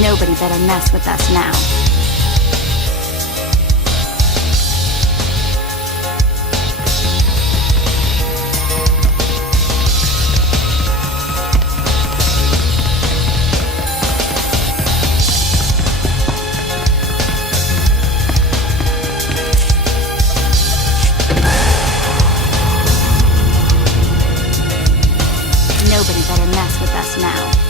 Nobody better mess with us now. Nobody better mess with us now.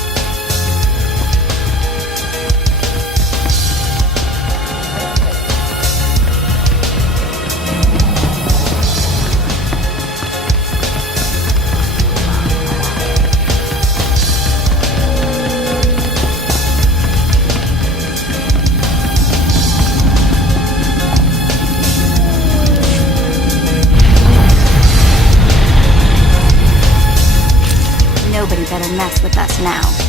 Nobody better mess with us now.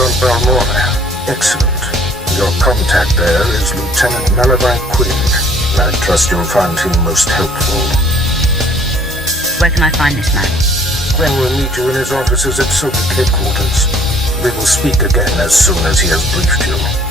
on Balmorra. Excellent. Your contact there is Lieutenant Malavine Quinn. I trust you'll find him most helpful. Where can I find this man? Quinn will meet you in his offices at Xodu headquarters. We will speak again as soon as he has briefed you.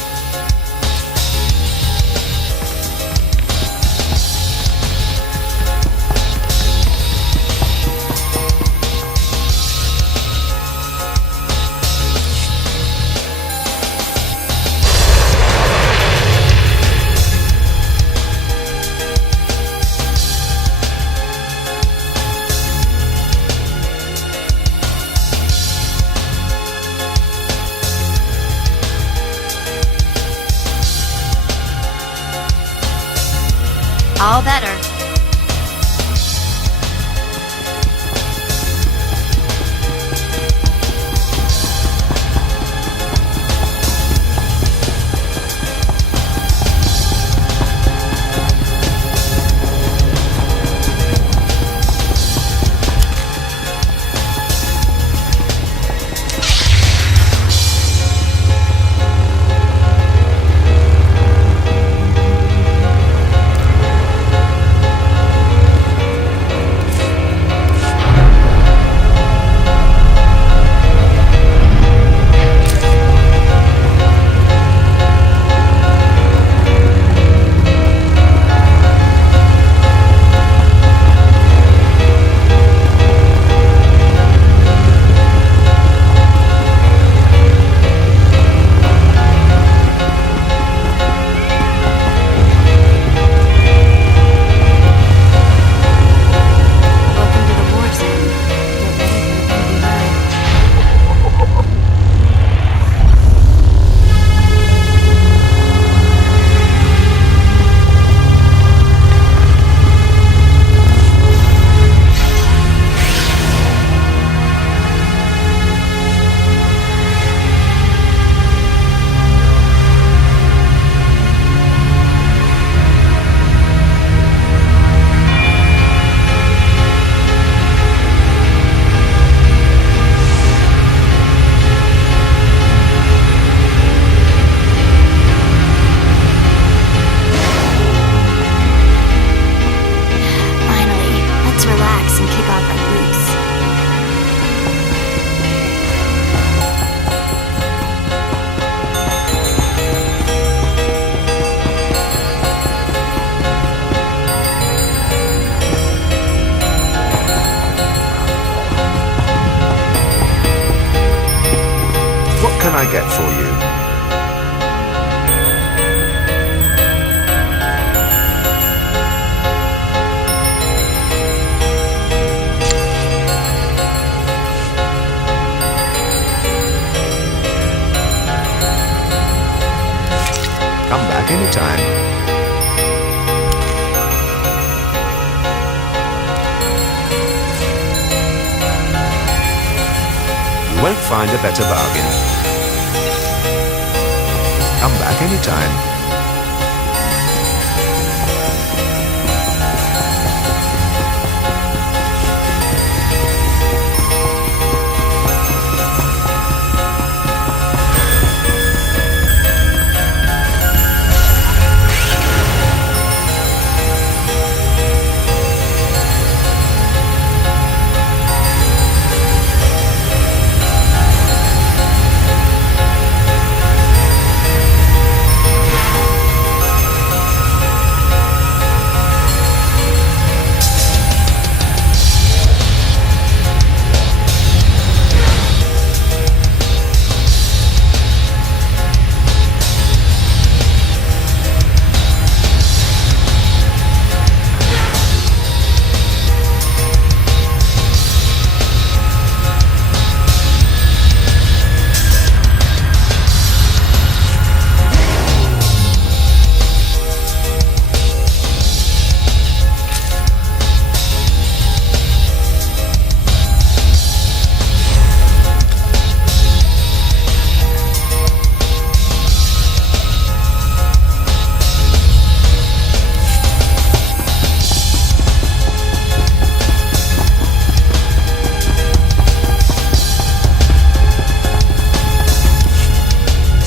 I get for you? Come back anytime. You won't find a better bargain. Come back anytime.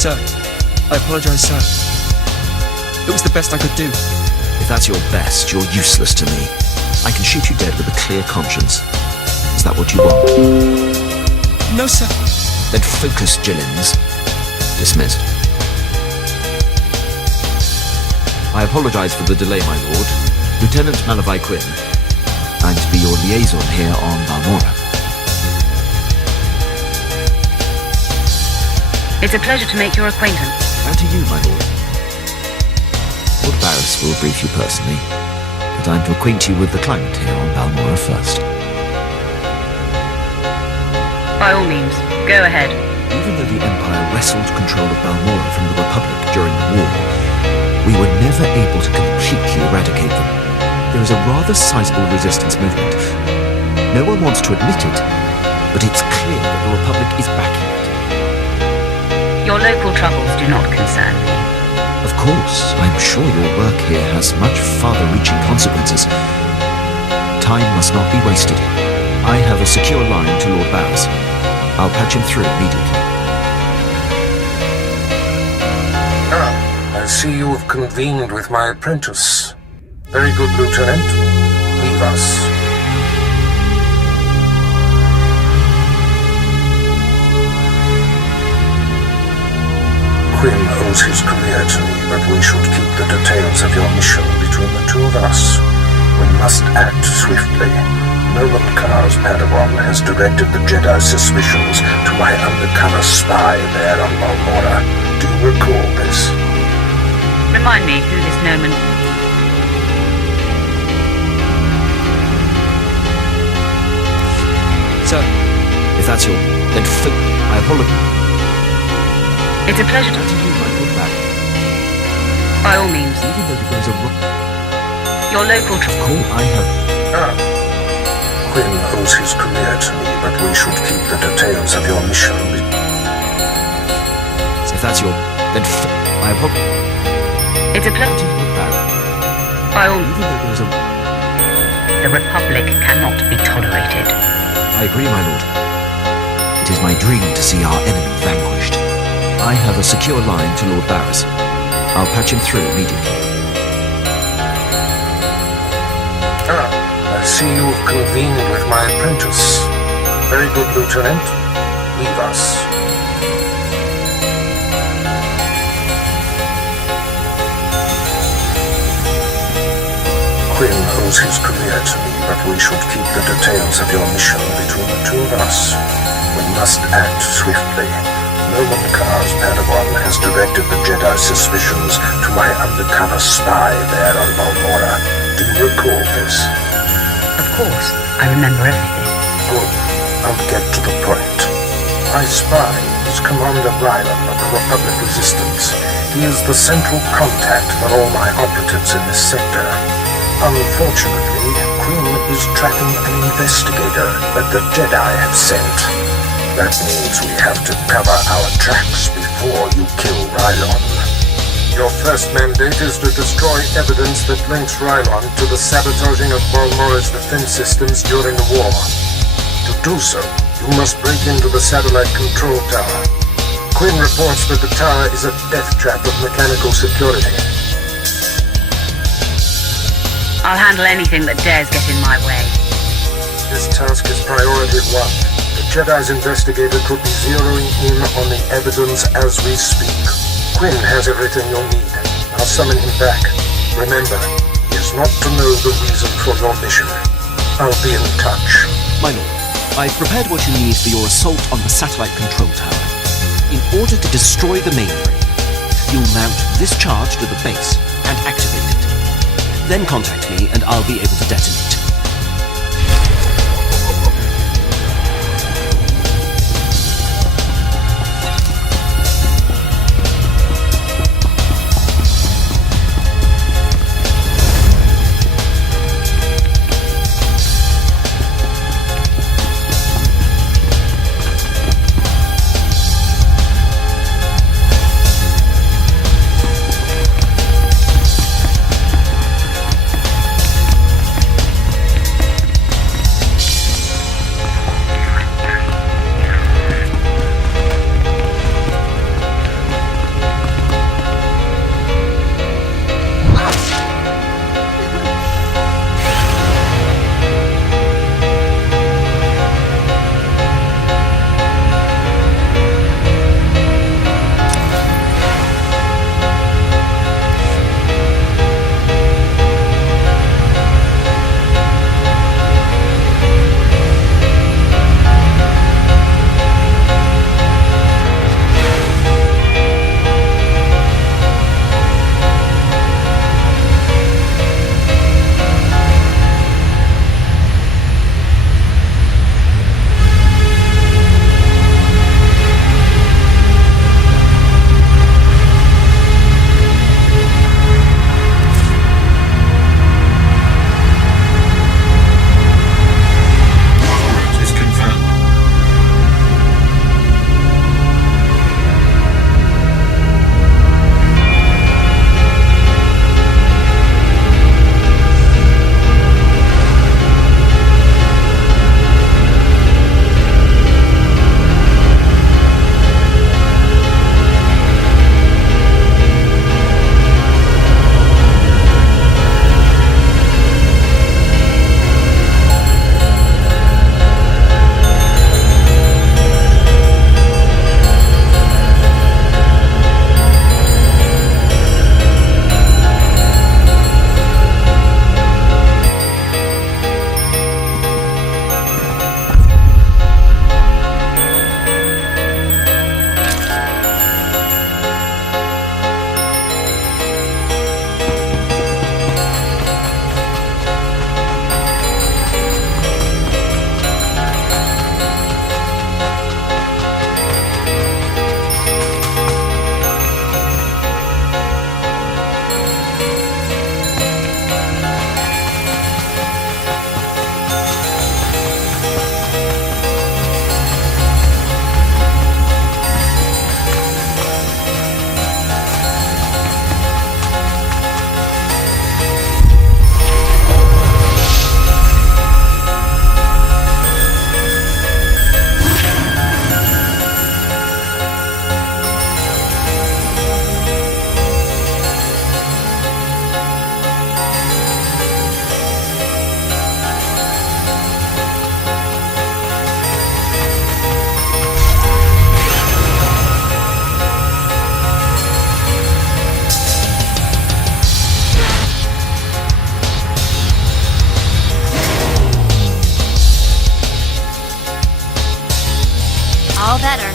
Sir, I apologize, sir. It was the best I could do. If that's your best, you're useless to me. I can shoot you dead with a clear conscience. Is that what you want? No, sir. Then focus, Jillins. Dismissed. I apologize for the delay, my lord. Lieutenant Malavai Quinn. I'm to be your liaison here on Balmorra. It's a pleasure to make your acquaintance. And to you, my lord. Lord Barris will brief you personally, but I'm to acquaint you with the climate here on Balmorra first. By all means, go ahead. Even though the Empire wrestled control of Balmorra from the Republic during the war, we were never able to completely eradicate them. There is a rather sizable resistance movement. No one wants to admit it, but it's clear that the Republic is backing it. Your local troubles do not concern me. Of course, I'm sure your work here has much farther-reaching consequences. Time must not be wasted. I have a secure line to Lord Barris. I'll patch him through immediately. I see you have convened with my apprentice. Very good, Lieutenant. Leave us. Quinn owes his career to me, but we should keep the details of your mission between the two of us. We must act swiftly. Nolan Carr's Padawan has directed the Jedi suspicions to my undercover spy there on Balmorra. Do you recall this? Remind me who this Noman... Sir, If that's your... then I apologize. It's a pleasure To to... you, my lord Barris. By all means, Even though there is a... your local Of trouble... course, I have... Quinn owes his career to me, but we should keep the details of your mission. If that's your... then I apologize. It's a pleasure... By all... Even though there is a... The Republic cannot be tolerated. I agree, my lord. It is my dream to see our enemy vanquished. I have a secure line to Lord Barris. I'll patch him through immediately. I see you have convened with my apprentice. Very good, Lieutenant. Leave us. Quinn owes his career to me, but we should keep the details of your mission between the two of us. We must act swiftly. Nolan Carr's Padawan has directed the Jedi suspicions to my undercover spy there on Balmorra. Do you recall this? Of course, I remember everything. Good. I'll get to the point. My spy is Commander Rylan of the Republic Resistance. He is the central contact for all my operatives in this sector. Unfortunately, Quinn is tracking an investigator that the Jedi have sent. That means we have to cover our tracks before you kill Rylon. Your first mandate is to destroy evidence that links Rylon to the sabotaging of Balmorra's defense systems during the war. To do so, you must break into the satellite control tower. Quinn reports that the tower is a death trap of mechanical security. I'll handle anything that dares get in my way. This task is priority 1. The Jedi's investigator could be zeroing in on the evidence as we speak. Quinn has everything you'll need. I'll summon him back. Remember, he is not to know the reason for your mission. I'll be in touch. My lord, I've prepared what you need for your assault on the satellite control tower. In order to destroy the mainframe, you'll mount this charge to the base and activate it. Then contact me and I'll be able to detonate. All better.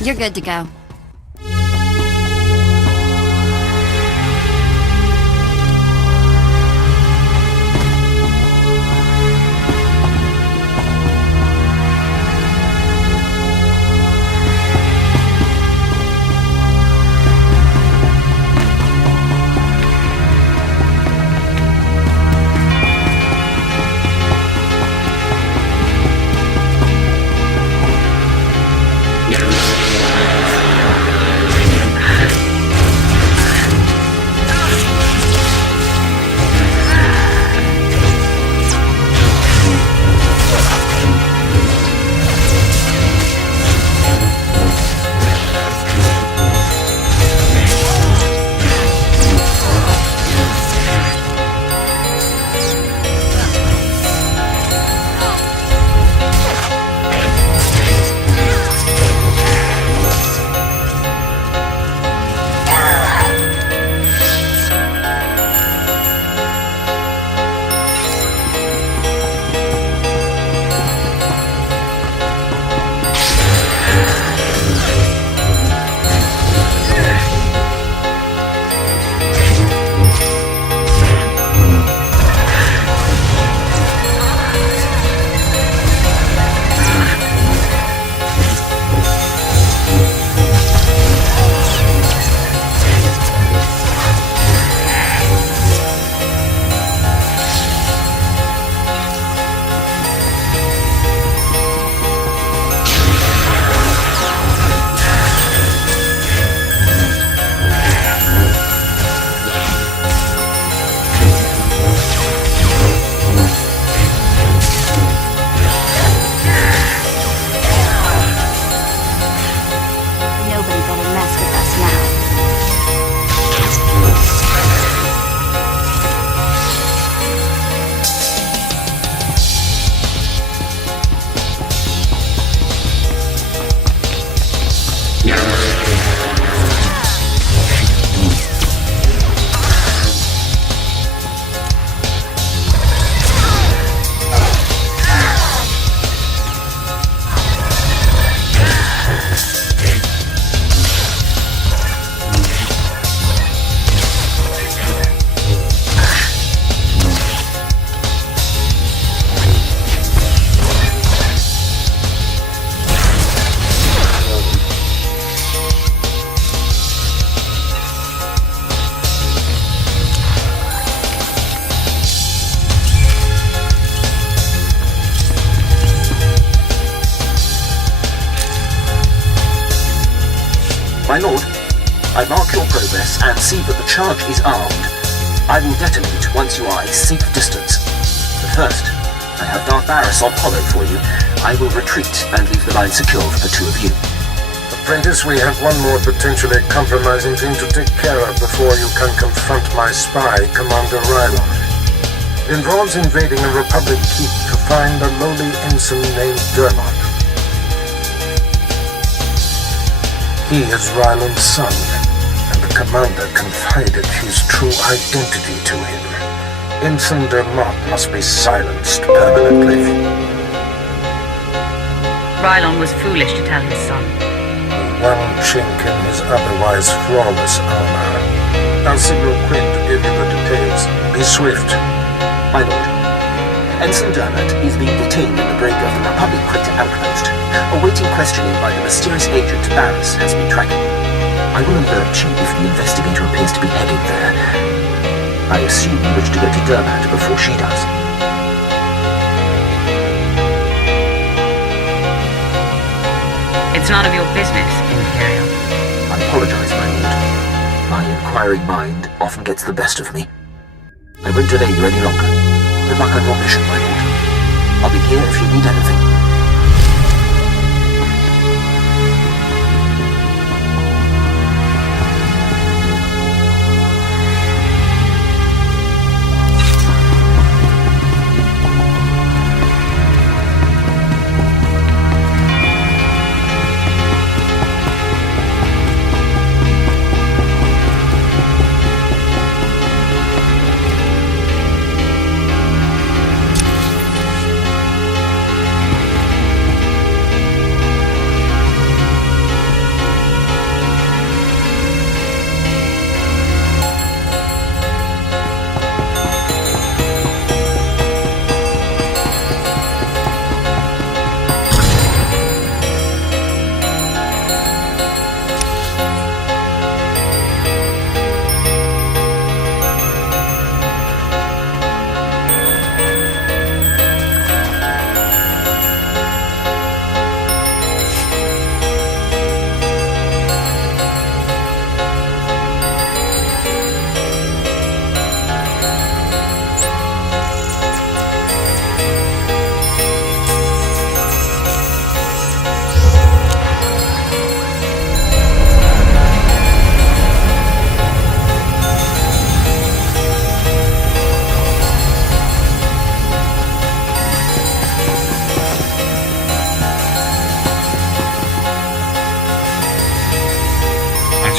You're good to go. My lord, I mark your progress and see that the charge is armed. I will detonate once you are a safe distance. But first, I have Darth Barris on hollow for you. I will retreat and leave the line secure for the two of you. Apprentice, we have one more potentially compromising thing to take care of before you can confront my spy, Commander Rylon. It involves invading a Republic keep to find a lowly ensign named Dermot. He is Rylon's son, and the commander confided his true identity to him. Ensign Dermot must be silenced permanently. Rylon was foolish to tell his son. One chink in his otherwise flawless armor. I'll signal Quinn to give you the details. Be swift. My lord, Ensign Dermot is being detained in the brig of the Republic Crater Outpost, awaiting questioning by the mysterious agent Barris has been tracking. I will alert you if the investigator appears to be heading there. I assume you wish to go to Dermot before she does. It's none of your business, Imperial. I apologize, my lord. My inquiring mind often gets the best of me. I won't delay you any longer. Good luck on your mission, my lord. I'll be here if you need anything.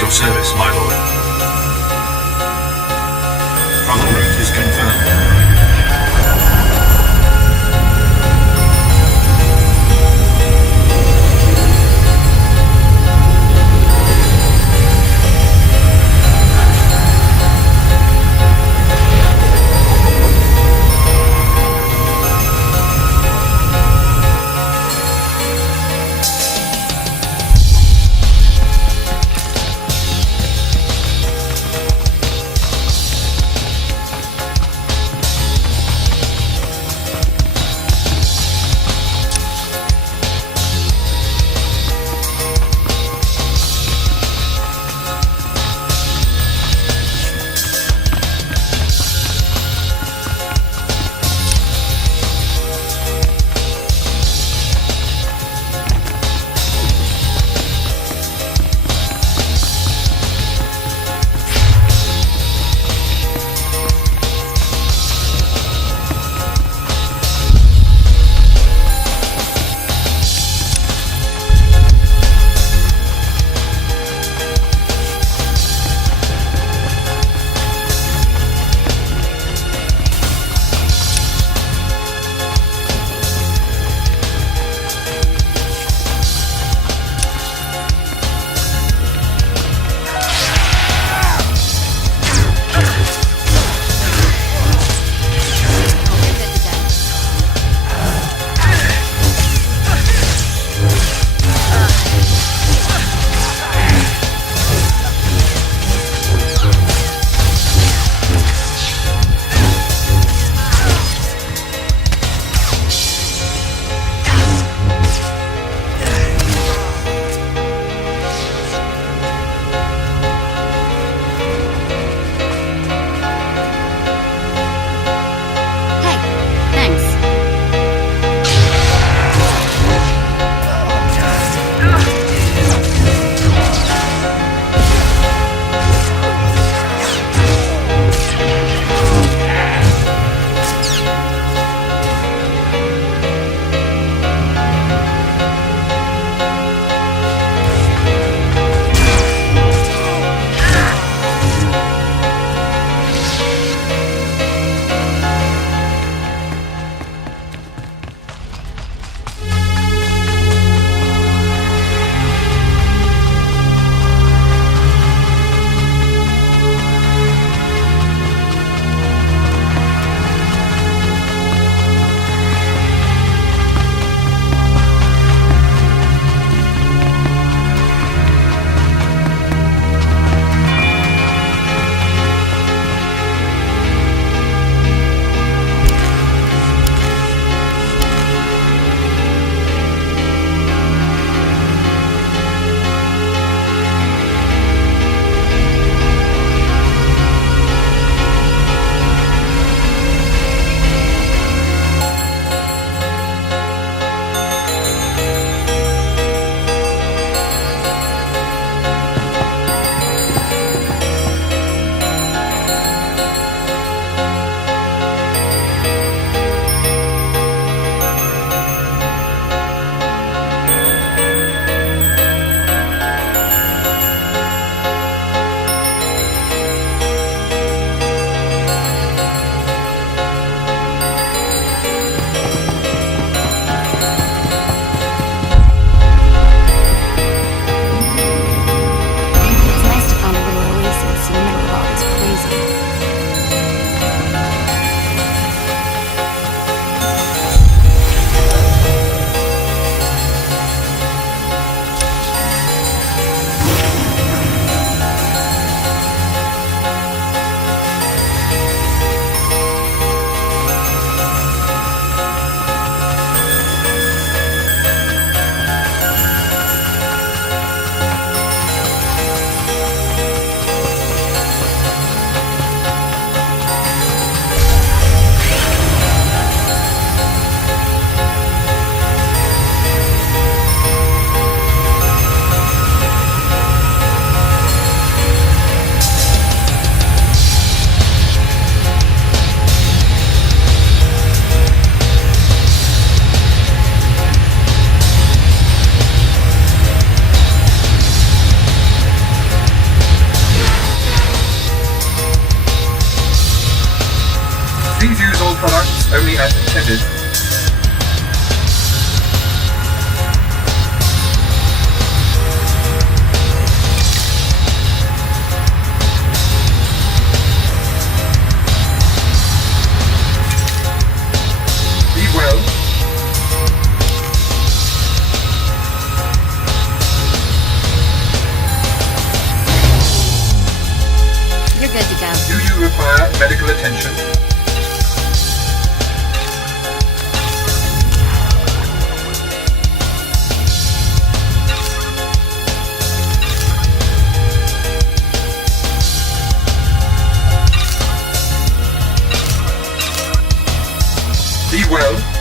your service, my lord. Travel route is confirmed. to require medical attention? Be well.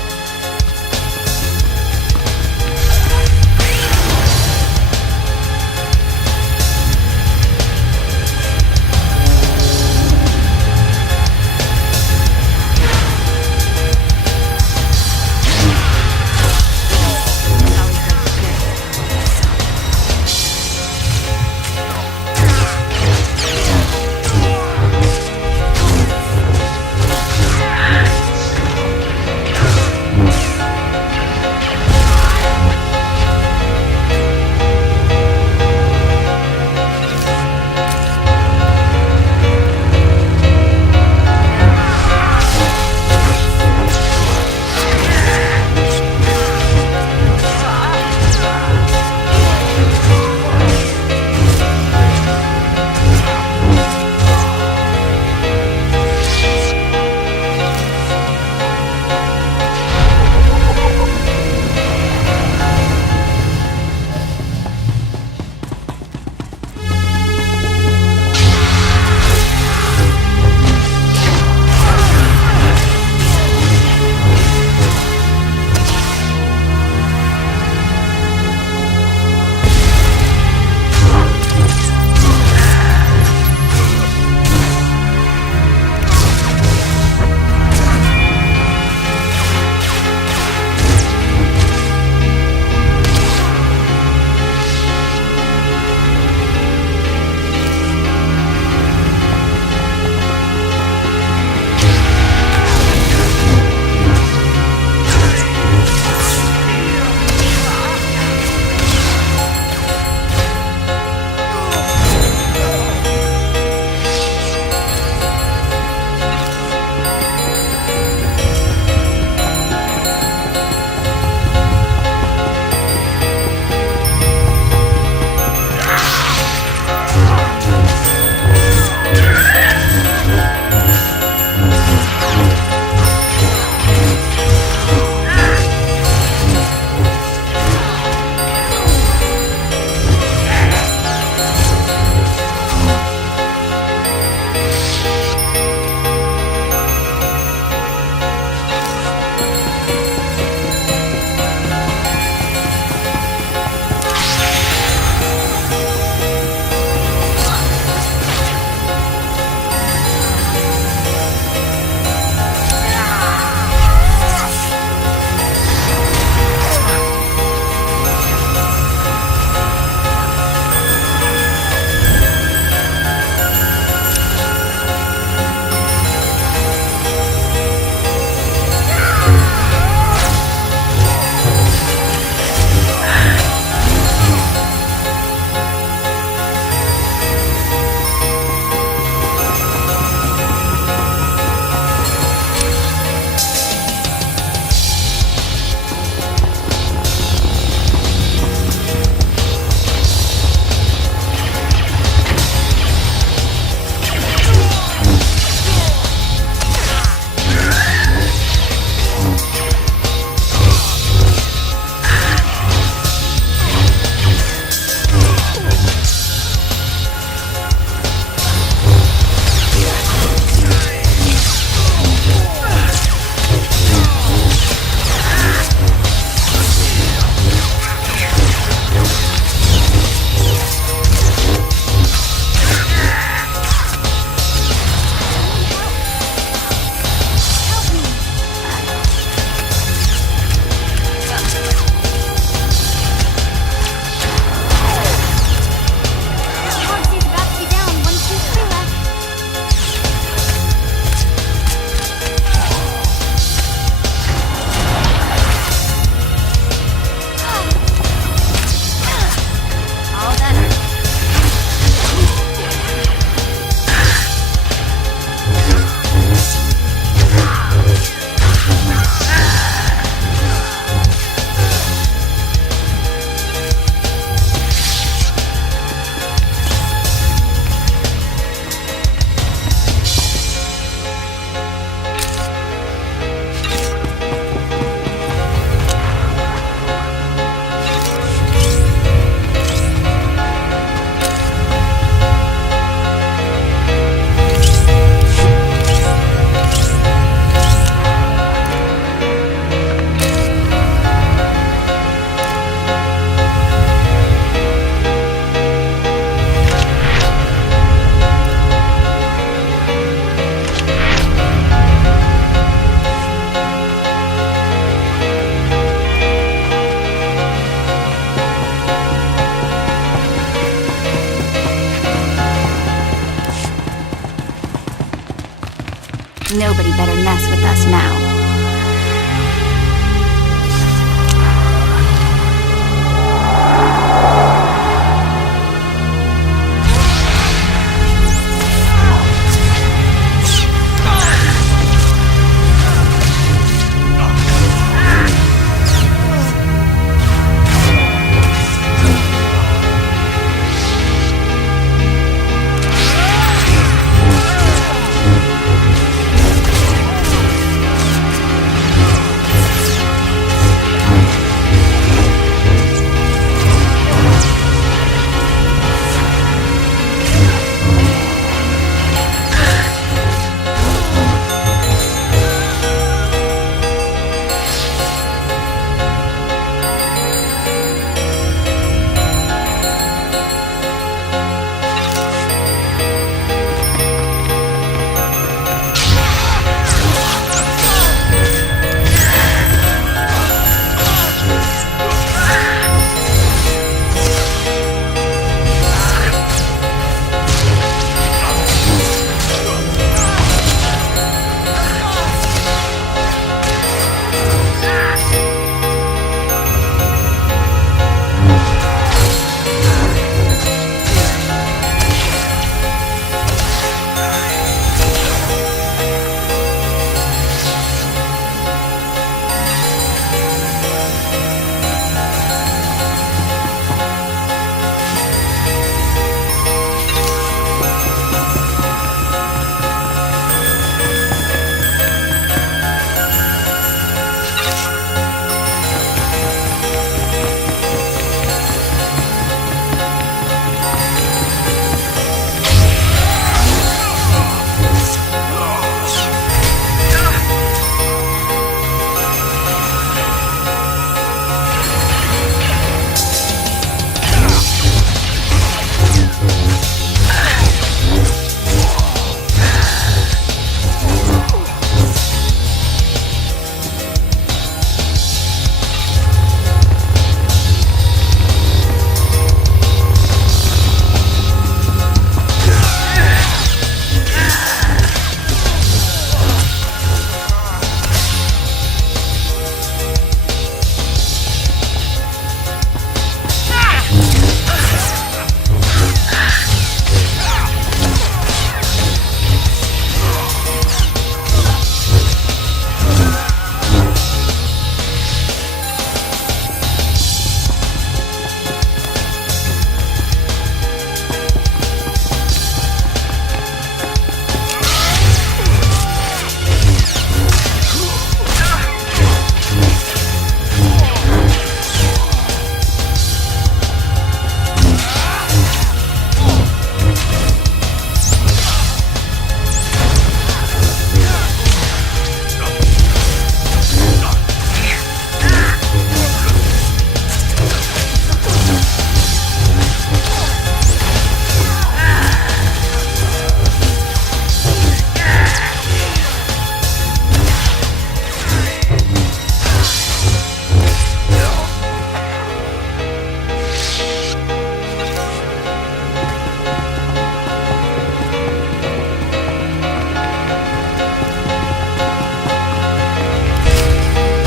Nobody better mess with us now.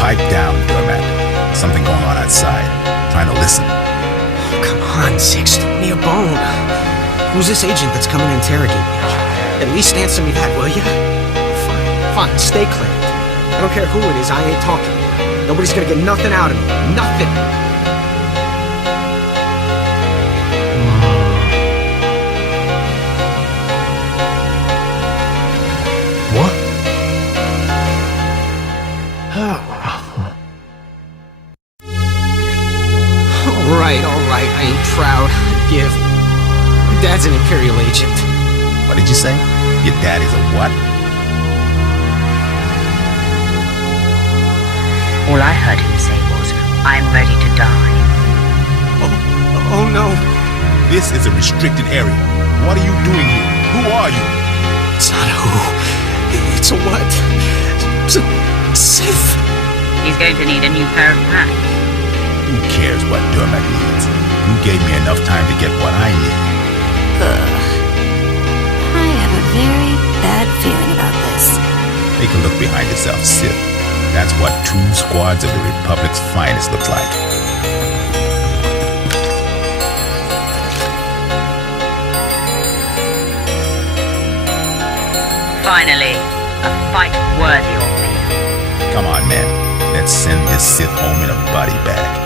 Pipe down, doormat. Something going on outside. Trying to listen. Come on, Six, throw me a bone. Who's this agent that's coming to interrogate me? At least answer me that, will ya? Fine, stay clear. I don't care who it is, I ain't talking. Nobody's gonna get nothing out of me. Nothing. What? Alright, I ain't proud. I give. My dad's an Imperial agent. What did you say? Your dad is a what? All I heard him say was, I'm ready to die. Oh no. This is a restricted area. What are you doing here? Who are you? It's not a who. It's a what. It's a Sith. He's going to need a new pair of pants. Who cares what Durmak needs? You gave me enough time to get what I need. I have a very bad feeling about this. Take a look behind yourself, Sith. That's what 2 squads of the Republic's finest look like. Finally, a fight worthy of me. Come on, man. Let's send this Sith home in a body bag.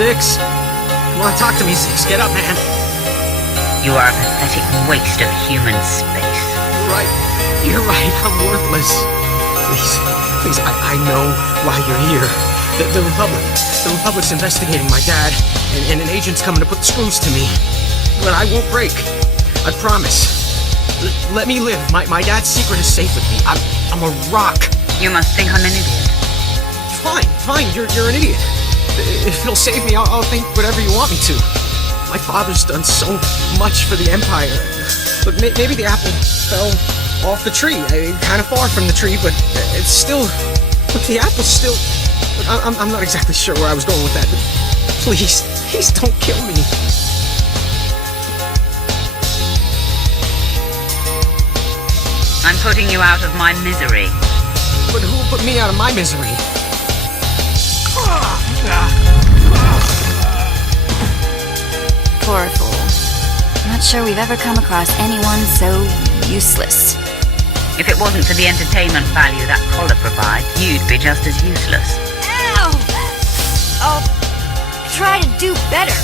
Zix? Come on, talk to me, Zix. Get up, man. You are a pathetic waste of human space. You're right. I'm worthless. Please, I know why you're here. The Republic's investigating my dad, and an agent's coming to put the screws to me. But I won't break. I promise. Let me live. My dad's secret is safe with me. I'm a rock. You must think I'm an idiot. Fine. You're an idiot. If it'll save me, I'll think whatever you want me to. My father's done so much for the Empire. But maybe the apple fell off the tree. Kind of far from the tree, but it's still... Look, the apple's still... I'm not exactly sure where I was going with that, but please don't kill me. I'm putting you out of my misery. But who put me out of my misery? Poor fool. Not sure we've ever come across anyone so useless. If it wasn't for the entertainment value that collar provides, you'd be just as useless. Ow! I'll try to do better.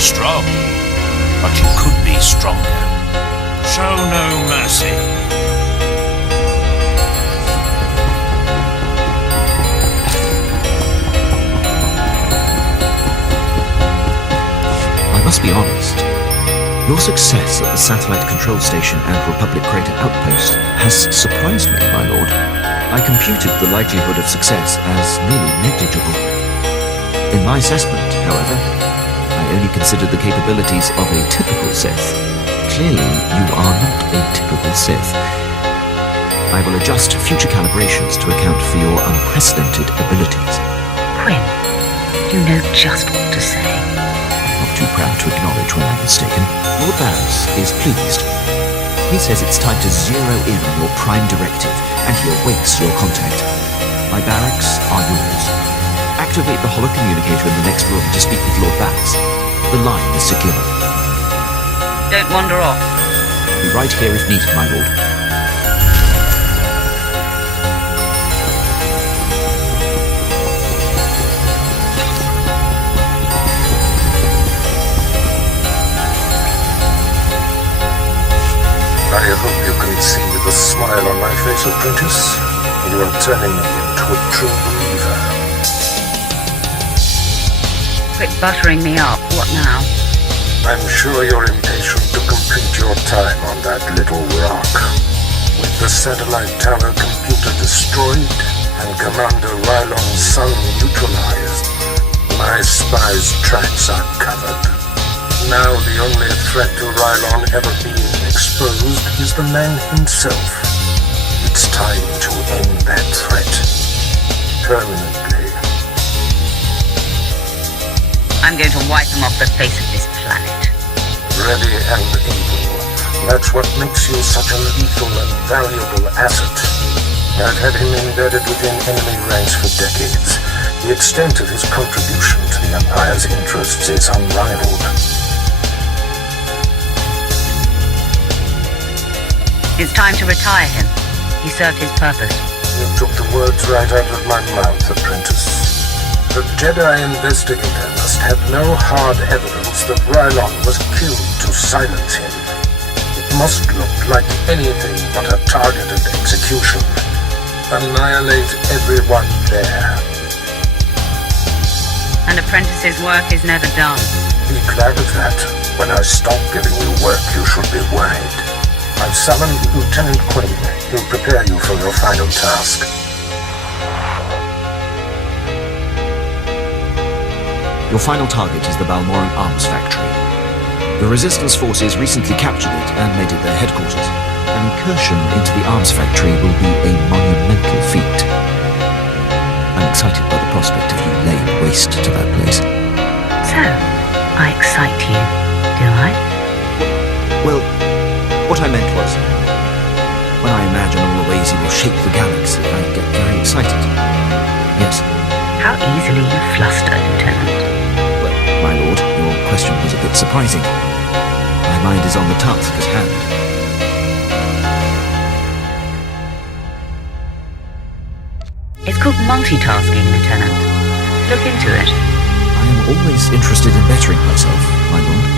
Strong, but you could be stronger. Show no mercy. I must be honest. Your success at the Satellite Control Station and Republic Crater Outpost has surprised me, my lord. I computed the likelihood of success as nearly negligible. In my assessment, however, I only considered the capabilities of a typical Sith. Clearly, you are not a typical Sith. I will adjust future calibrations to account for your unprecedented abilities. Quinn, you know just what to say. I'm not too proud to acknowledge when I'm mistaken. Lord Barris is pleased. He says it's time to zero in on your prime directive, and he awaits your contact. My barracks are yours. Activate the holocommunicator in the next room to speak with Lord Barris. The line is secure. Don't wander off. I'll be right here if needed, my lord. I hope you can see the smile on my face, apprentice. You are turning me into a true believer. Quit buttering me up. What now? I'm sure you're impatient to complete your time on that little rock. With the satellite tower computer destroyed and Commander Rylon's son neutralized, my spy's tracks are covered. Now the only threat to Rylon ever being exposed is the man himself. It's time to end that threat. Permanently. I'm going to wipe him off the face of this planet. Ready and able. That's what makes you such a lethal and valuable asset. I've had him embedded within enemy ranks for decades. The extent of his contribution to the Empire's interests is unrivaled. It's time to retire him. He served his purpose. You took the words right out of my mouth, apprentice. The Jedi investigator must have no hard evidence that Rylon was killed to silence him. It must look like anything but a targeted execution. Annihilate everyone there. An apprentice's work is never done. Be glad of that. When I stop giving you work, you should be worried. I've summoned Lieutenant Quinn. He'll prepare you for your final task. Your final target is the Balmorra arms factory. The Resistance forces recently captured it and made it their headquarters. An incursion into the arms factory will be a monumental feat. I'm excited by the prospect of you laying waste to that place. So, I excite you, do I? Well, what I meant was, when I imagine all the ways you will shape the galaxy, I get very excited. Yes. How easily you fluster, Lieutenant. Well, my lord, your question was a bit surprising. My mind is on the task at hand. It's called multitasking, Lieutenant. Look into it. I am always interested in bettering myself, my lord.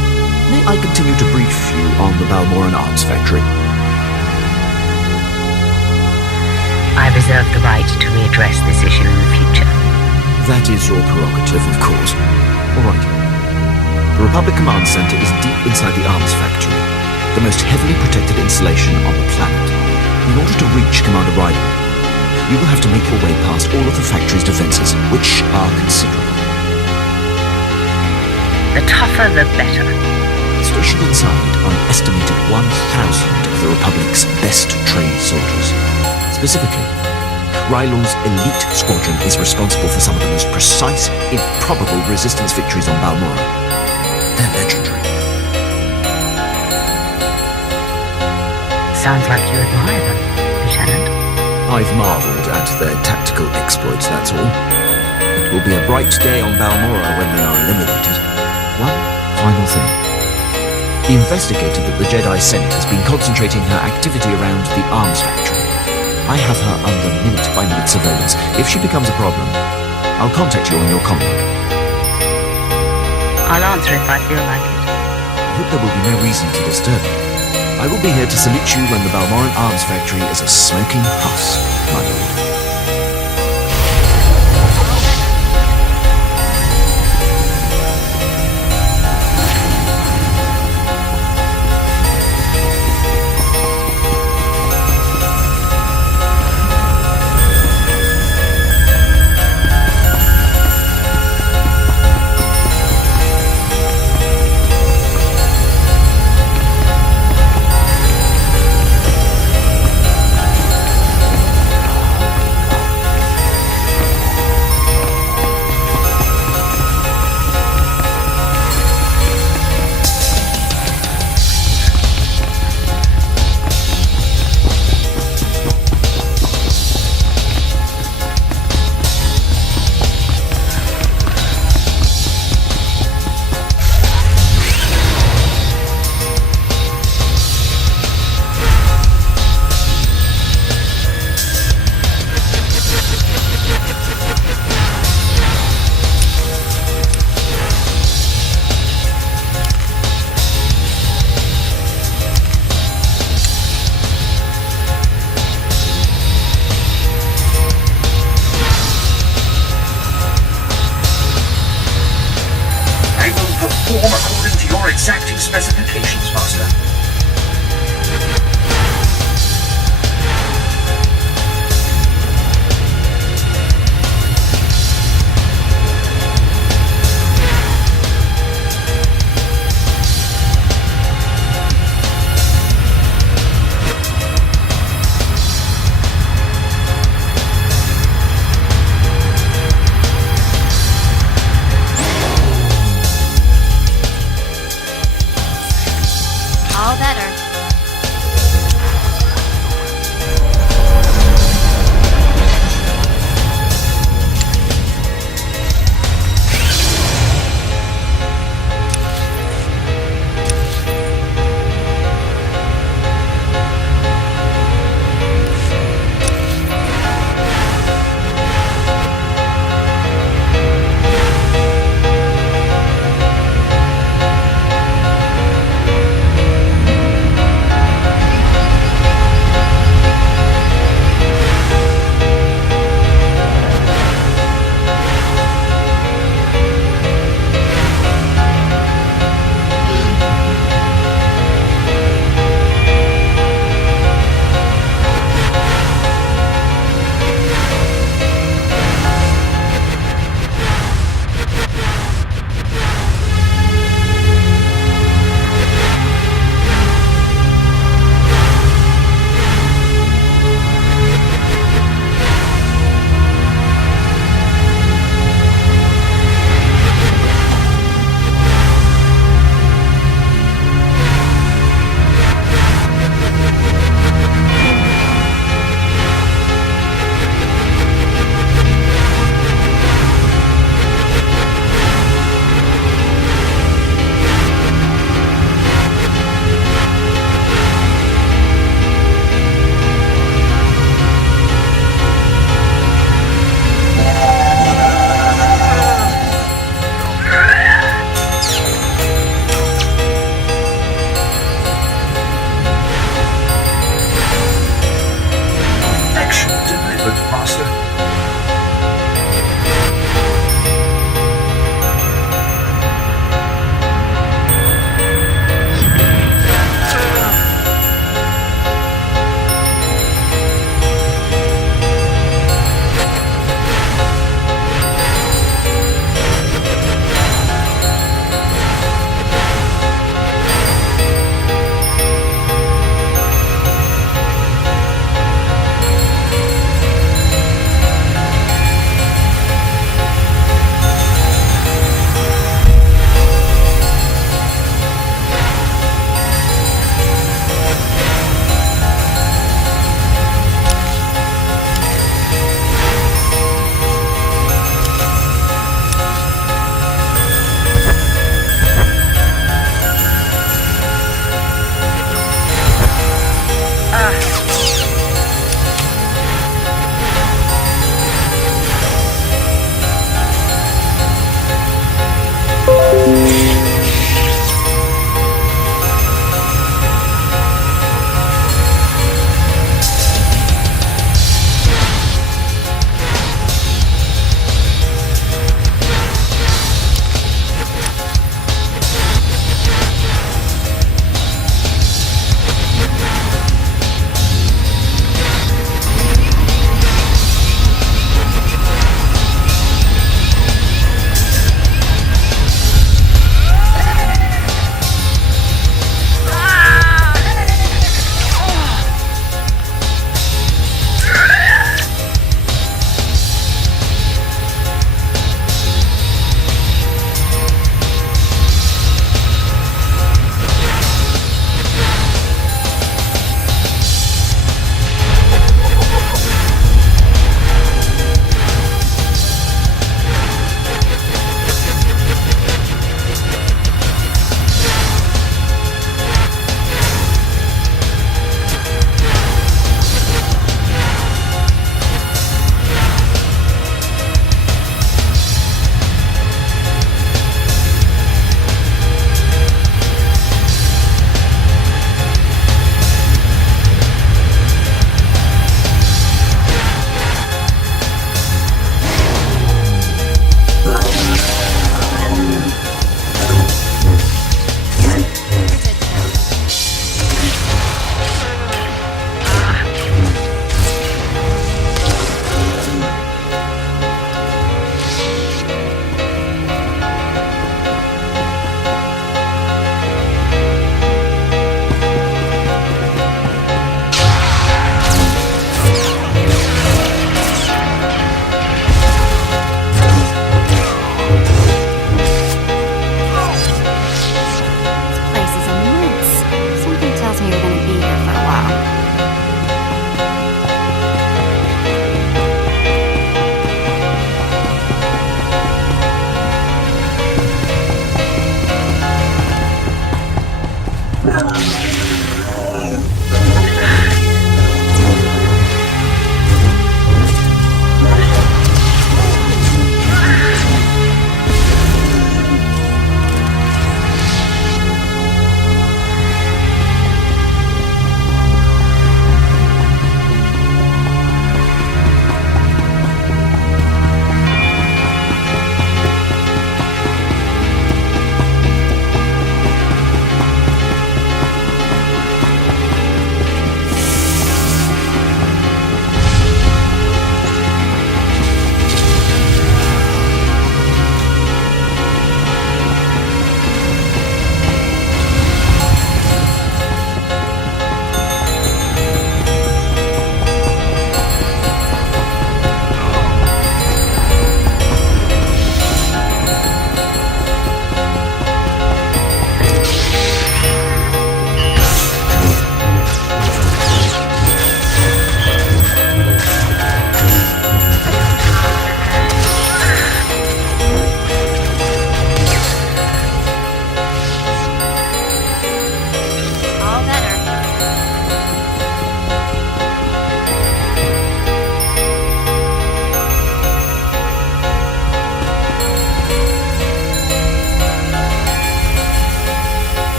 May I continue to brief you on the Balmorra arms factory? I reserve the right to readdress this issue in the future. That is your prerogative, of course. All right. The Republic Command Center is deep inside the arms factory, the most heavily protected installation on the planet. In order to reach Commander Rylon, you will have to make your way past all of the factory's defenses, which are considerable. The tougher, the better. Stationed inside are an estimated 1,000 of the Republic's best-trained soldiers. Specifically, Rylon's elite squadron is responsible for some of the most precise, improbable resistance victories on Balmorra. They're legendary. Sounds like you admire them, Lieutenant. I've marveled at their tactical exploits, that's all. It will be a bright day on Balmorra when they are eliminated. One final thing. The investigator that the Jedi sent has been concentrating her activity around the arms factory. I have her under minute-by-minute surveillance. If she becomes a problem, I'll contact you on your comlink. I'll answer if I feel like it. I hope there will be no reason to disturb me. I will be here to salute you when the Balmorra arms factory is a smoking husk, my lord.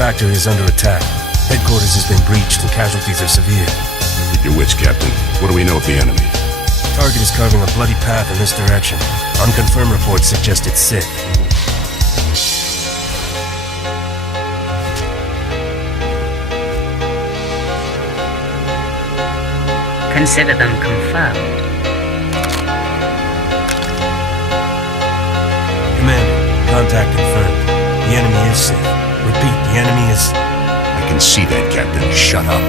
factory is under attack. Headquarters has been breached and casualties are severe. Keep your wits, Captain. What do we know of the enemy? Target is carving a bloody path in this direction. Unconfirmed reports suggest it's Sith. Consider them confirmed. Commander, contact confirmed. The enemy is Sith. Repeat, the enemy is... I can see that, Captain. Shut up.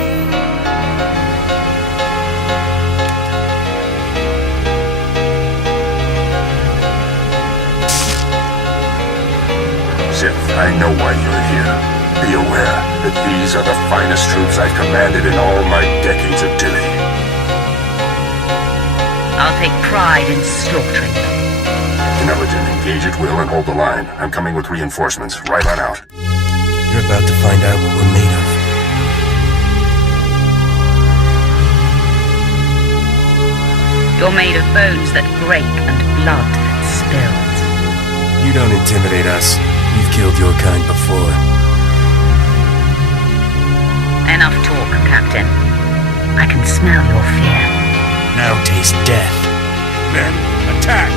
Sith, I know why you're here. Be aware that these are the finest troops I've commanded in all my decades of duty. I'll take pride in slaughtering them. Intelligent, engage at will and hold the line. I'm coming with reinforcements. Right on out. You're about to find out what we're made of. You're made of bones that break and blood that spills. You don't intimidate us. You've killed your kind before. Enough talk, Captain. I can smell your fear. Now taste death. Men, attack!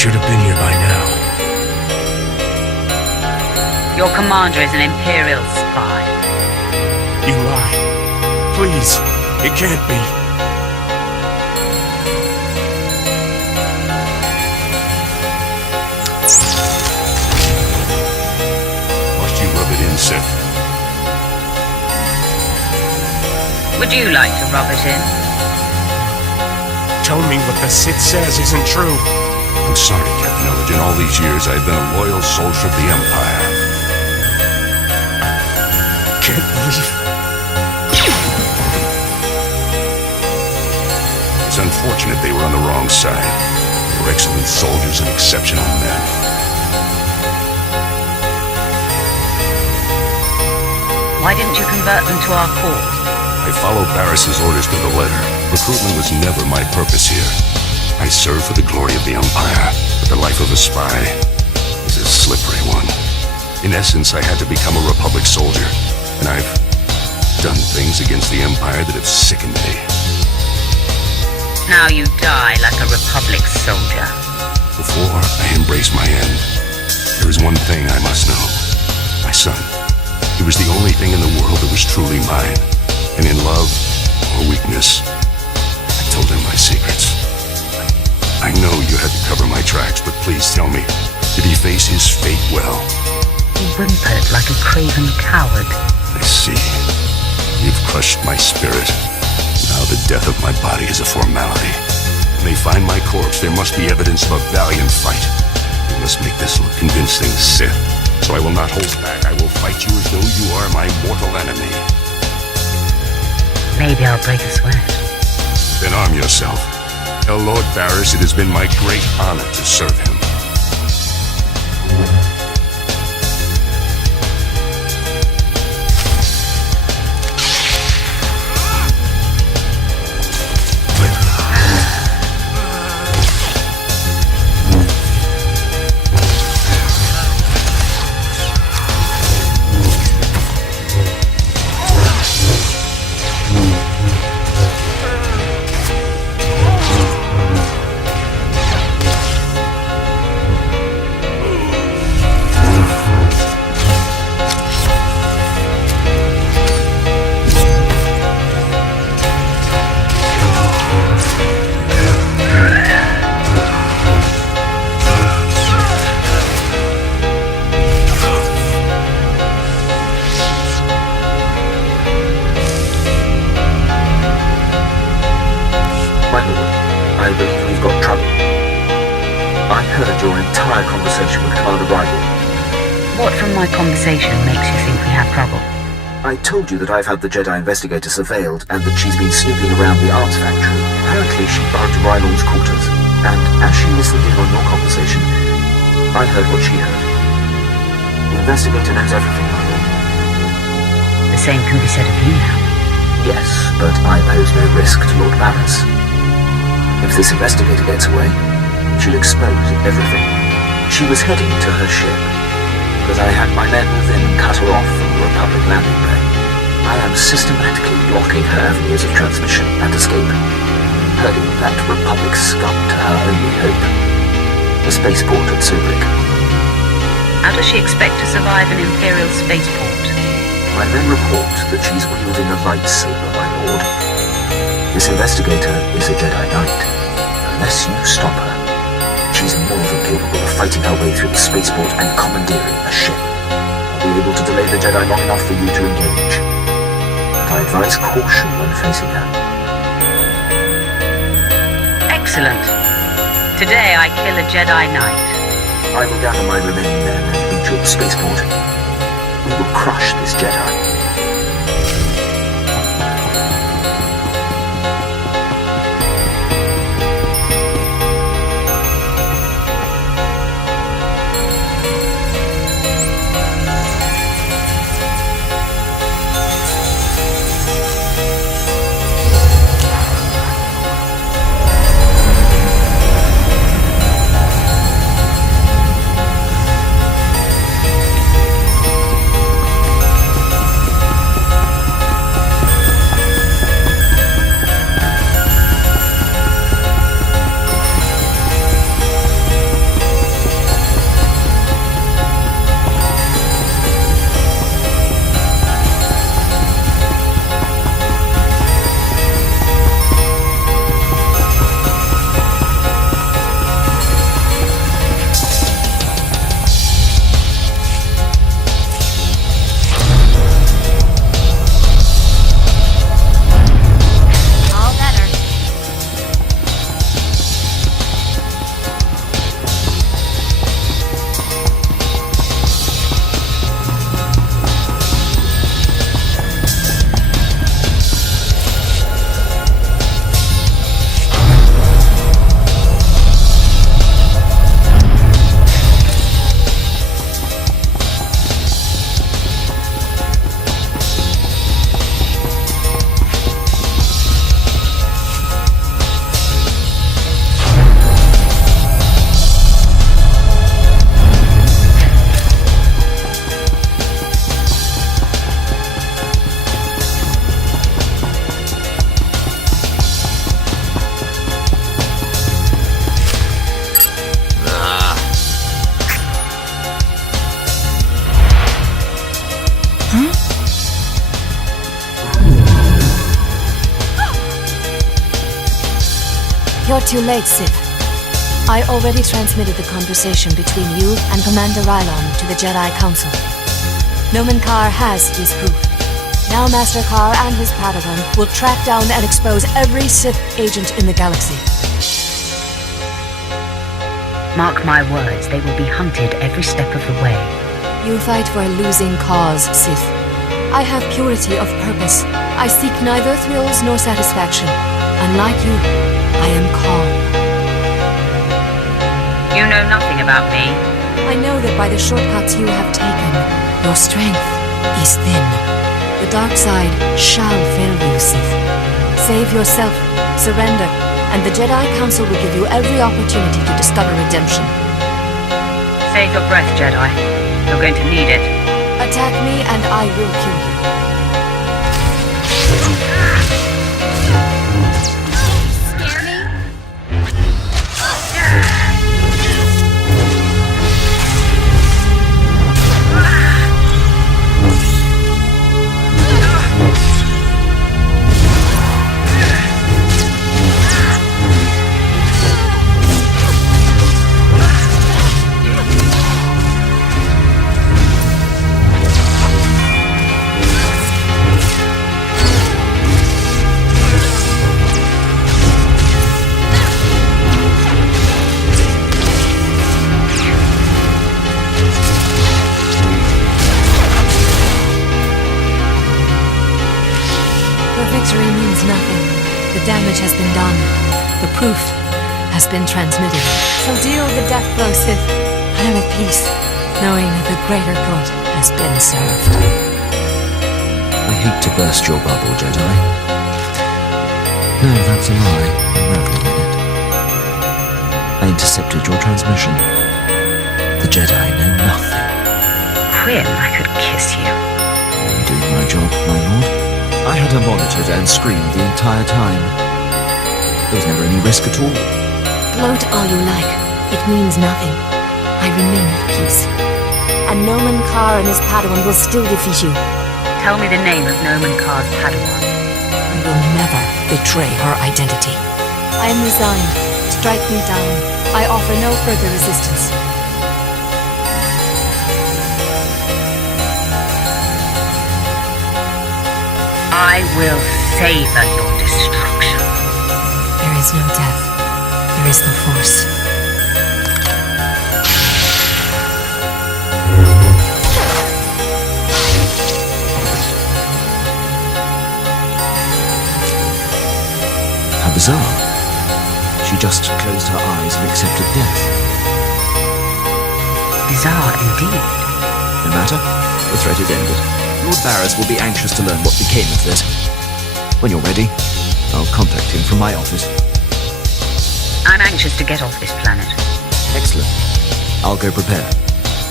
Should have been here by now. Your commander is an Imperial spy. You lie. Please, it can't be. Must you rub it in, Sith? Would you like to rub it in? Tell me what the Sith says isn't true. I'm sorry, Captain Illigan. All these years I've been a loyal soldier of the Empire. Can't believe... It's unfortunate they were on the wrong side. They were excellent soldiers and exceptional men. Why didn't you convert them to our cause? I followed Barris's orders to the letter. Recruitment was never my purpose here. I served for the glory of the Empire, but the life of a spy is a slippery one. In essence, I had to become a Republic soldier, and I've done things against the Empire that have sickened me. Now you die like a Republic soldier. Before I embrace my end, there is one thing I must know. My son. He was the only thing in the world that was truly mine. And in love or weakness, I told him my secrets. I know you had to cover my tracks, but please tell me, did he face his fate well? He whimpered like a craven coward. I see. You've crushed my spirit. Now the death of my body is a formality. When they find my corpse, there must be evidence of a valiant fight. We must make this look convincing, Sith. So I will not hold back. I will fight you as though you are my mortal enemy. Maybe I'll break a sweat. Then arm yourself. Tell Lord Barris it has been my great honor to serve him. I believe we've got trouble. I heard your entire conversation with Commander Rakghoul. What from my conversation makes you think we have trouble? I told you that I've had the Jedi investigator surveilled and that she's been snooping around the arts factory. Apparently she bugged Rylon's quarters, and as she listened in on your conversation, I heard what she heard. The investigator knows everything, my lord. The same can be said of you now. Yes, but I pose no risk to Lord Barris. If this investigator gets away, she'll expose everything. She was heading to her ship, but I had my men move in and cut her off from the Republic landing bay. I am systematically blocking her avenues of transmission and escape, herding that Republic scum to her only hope, the spaceport at Sobrik. How does she expect to survive an Imperial spaceport? My men report that she's wielding a lightsaber, my lord. This investigator is a Jedi Knight. Unless you stop her, she's more than capable of fighting her way through the spaceport and commandeering a ship. I'll be able to delay the Jedi long enough for you to engage. But I advise caution when facing her. Excellent. Today I kill a Jedi Knight. I will gather my remaining men and meet you at the spaceport. We will crush this Jedi. You're too late, Sith. I already transmitted the conversation between you and Commander Rylon to the Jedi Council. Nomen Karr has his proof. Now Master Karr and his Padawan will track down and expose every Sith agent in the galaxy. Mark my words, they will be hunted every step of the way. You fight for a losing cause, Sith. I have purity of purpose. I seek neither thrills nor satisfaction. Unlike you, I am calm. You know nothing about me. I know that by the shortcuts you have taken, your strength is thin. The dark side shall fail you, Sith. Save yourself, surrender, and the Jedi Council will give you every opportunity to discover redemption. Save your breath, Jedi. You're going to need it. Attack me and I will kill you. The damage has been done. The proof has been transmitted. So deal the death blow, Sith. I am at peace, knowing that the greater good has been served. I hate to burst your bubble, Jedi. No, that's a lie. I'm reveling in it. I intercepted your transmission. The Jedi know nothing. Quinn, I could kiss you. I'm doing my job, my lord. I had her monitored and screened the entire time. There was never any risk at all. Gloat all you like. It means nothing. I remain at peace. And Noman Carr and his Padawan will still defeat you. Tell me the name of Noman Carr's Padawan. I will never betray her identity. I am resigned. Strike me down. I offer no further resistance. I will savor your destruction. There is no death. There is the Force. How bizarre. She just closed her eyes and accepted death. Bizarre indeed. No matter. The threat is ended. Lord Barris will be anxious to learn what became of this. When you're ready, I'll contact him from my office. I'm anxious to get off this planet. Excellent. I'll go prepare.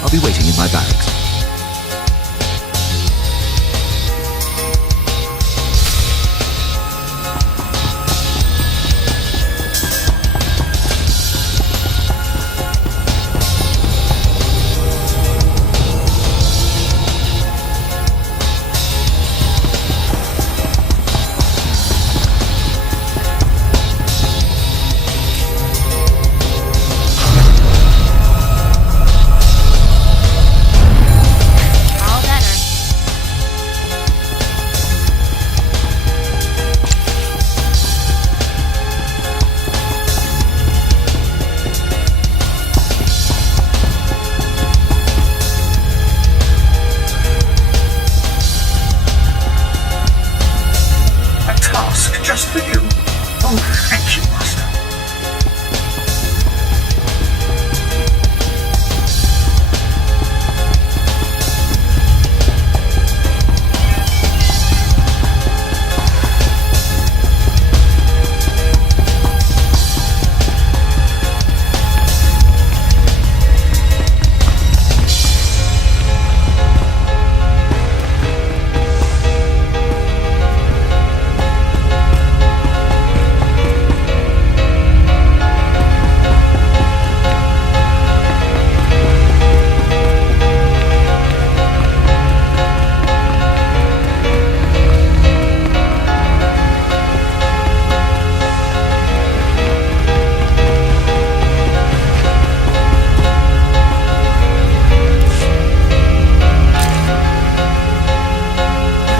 I'll be waiting in my barracks.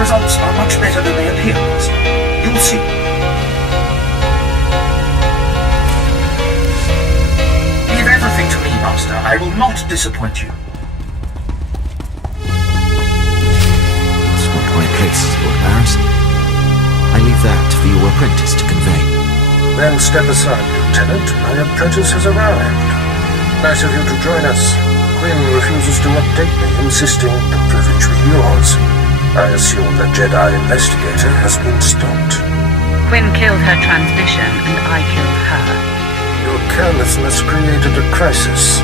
Results are much better than they appear, Master. You'll see. Leave everything to me, Master. I will not disappoint you. It's not my place, Lord Barris. I leave that for your apprentice to convey. Then step aside, Lieutenant. My apprentice has arrived. Nice of you to join us. Quinn refuses to update me, insisting the privilege be yours. I assume the Jedi investigator has been stopped. Quinn killed her transmission, and I killed her. Your carelessness created a crisis,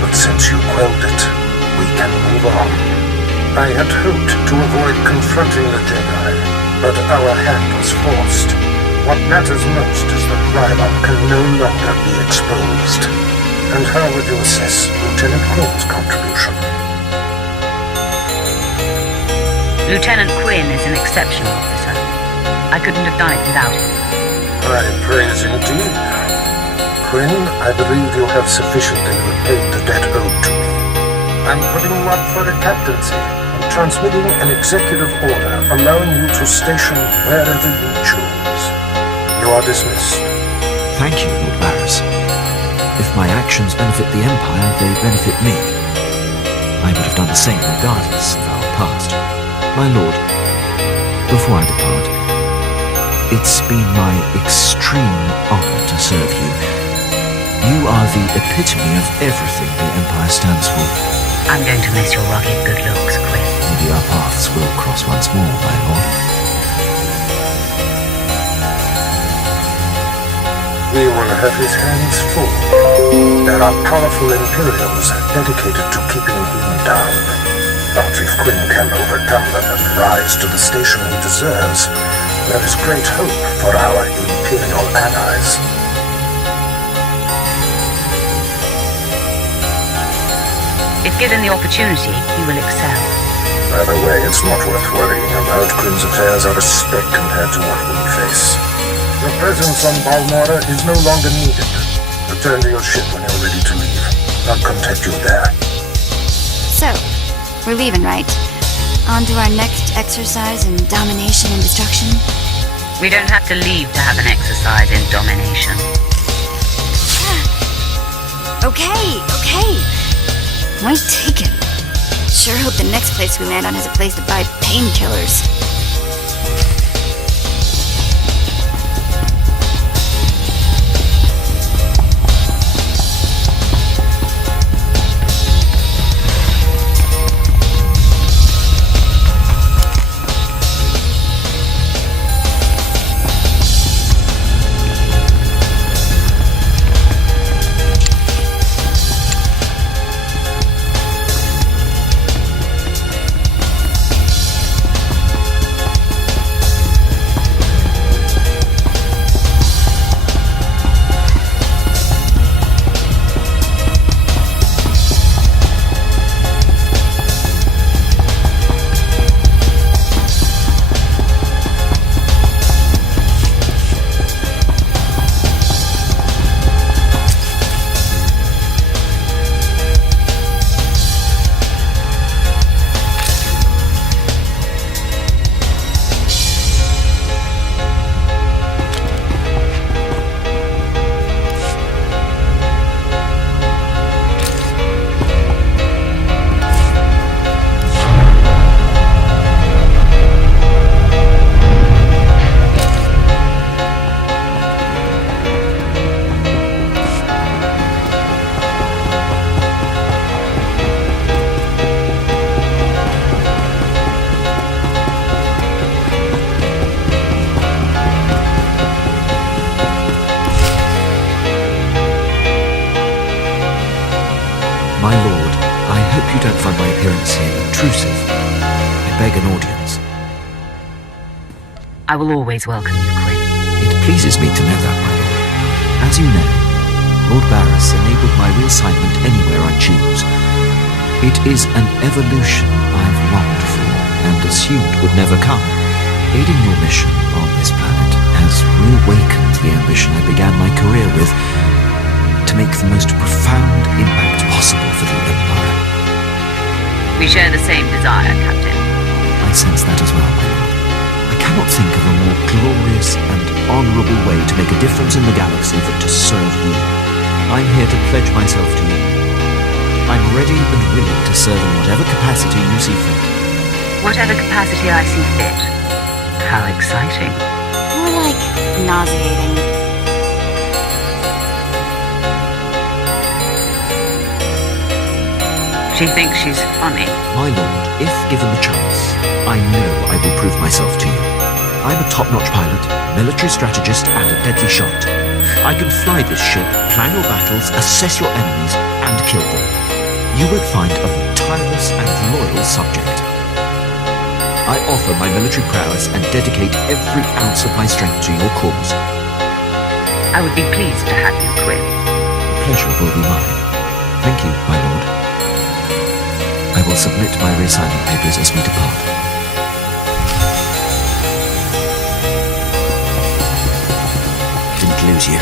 but since you quelled it, we can move on. I had hoped to avoid confronting the Jedi, but our hand was forced. What matters most is that Rylon can no longer be exposed. And how would you assess Lieutenant Quinn's contribution? Lieutenant Quinn is an exceptional officer. I couldn't have done it without him. High praise indeed. Quinn, I believe you have sufficiently repaid the debt owed to me. I'm putting you up for the captaincy and transmitting an executive order allowing you to station wherever you choose. You are dismissed. Thank you, Lord Barris. If my actions benefit the Empire, they benefit me. I would have done the same regardless of our past. My lord, before I depart, It's been my extreme honor to serve you. You are the epitome of everything the Empire stands for. I'm going to miss your rugged good looks, Quinn. Maybe our paths will cross once more, my lord. We will have his hands full. There are powerful Imperials dedicated to keeping him down. But if Quinn can overcome them and rise to the station he deserves, there is great hope for our Imperial allies. If given the opportunity, he will excel. Either way, it's not worth worrying about. Quinn's affairs are a speck compared to what we face. Your presence on Balmorra is no longer needed. Return to your ship when you're ready to leave. I'll contact you there. So, we're leaving, right? On to our next exercise in domination and destruction? We don't have to leave to have an exercise in domination. Okay. Point taken. Sure hope the next place we land on has a place to buy painkillers. My lord, I hope you don't find my appearance here intrusive. I beg an audience. I will always welcome you, Quinn. It pleases me to know that, my lord. As you know, Lord Barris enabled my reassignment anywhere I choose. It is an evolution I've longed for and assumed would never come. Aiding your mission on this planet has reawakened the ambition I began my career with, to make the most profound impact possible for the Empire. We share the same desire, Captain. I sense that as well, my lord. I cannot think of a more glorious and honorable way to make a difference in the galaxy than to serve you. I'm here to pledge myself to you. I'm ready and willing to serve in whatever capacity you see fit. Whatever capacity I see fit. How exciting. More like nauseating. She thinks she's funny. My lord, if given the chance, I know I will prove myself to you. I'm a top-notch pilot, military strategist, and a deadly shot. I can fly this ship, plan your battles, assess your enemies, and kill them. You won't find a more tireless and loyal subject. I offer my military prowess and dedicate every ounce of my strength to your cause. I would be pleased to have you, Quinn. The pleasure will be mine. Thank you, my lord. I will submit my reassignment papers as we depart. Didn't lose you.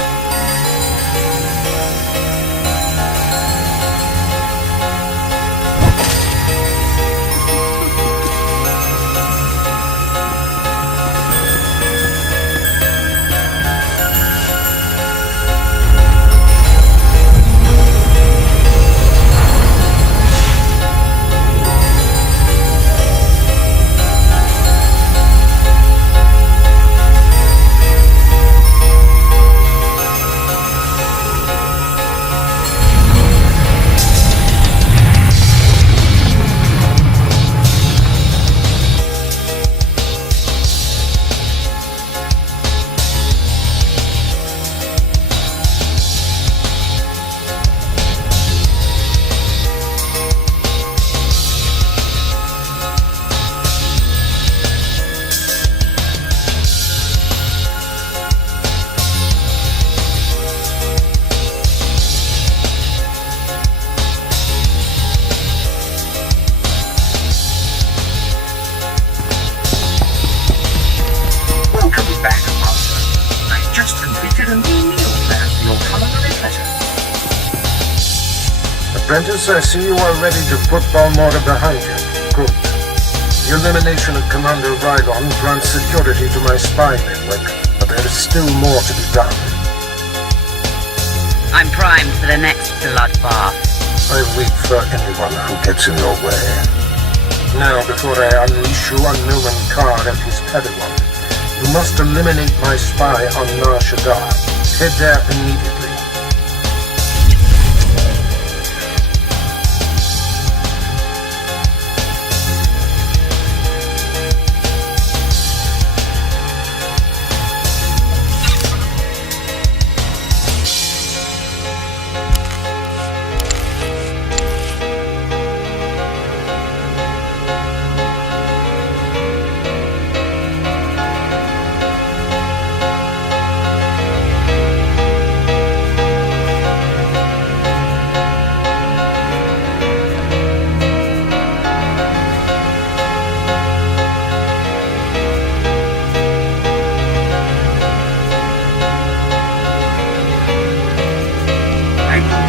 Apprentice, I see you are ready to put Balmorra behind you. Good. The elimination of Commander Rylon grants security to my spy network, but there is still more to be done. I'm primed for the next bloodbath. I weep for anyone who gets in your way. Now, before I unleash you on Noman Carr and his Padawan, you must eliminate my spy on Nar Shaddaa. Head there immediately.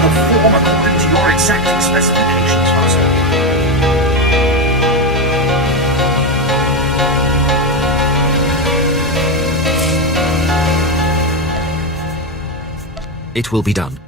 Perform according to your exacting specifications, Master. It will be done.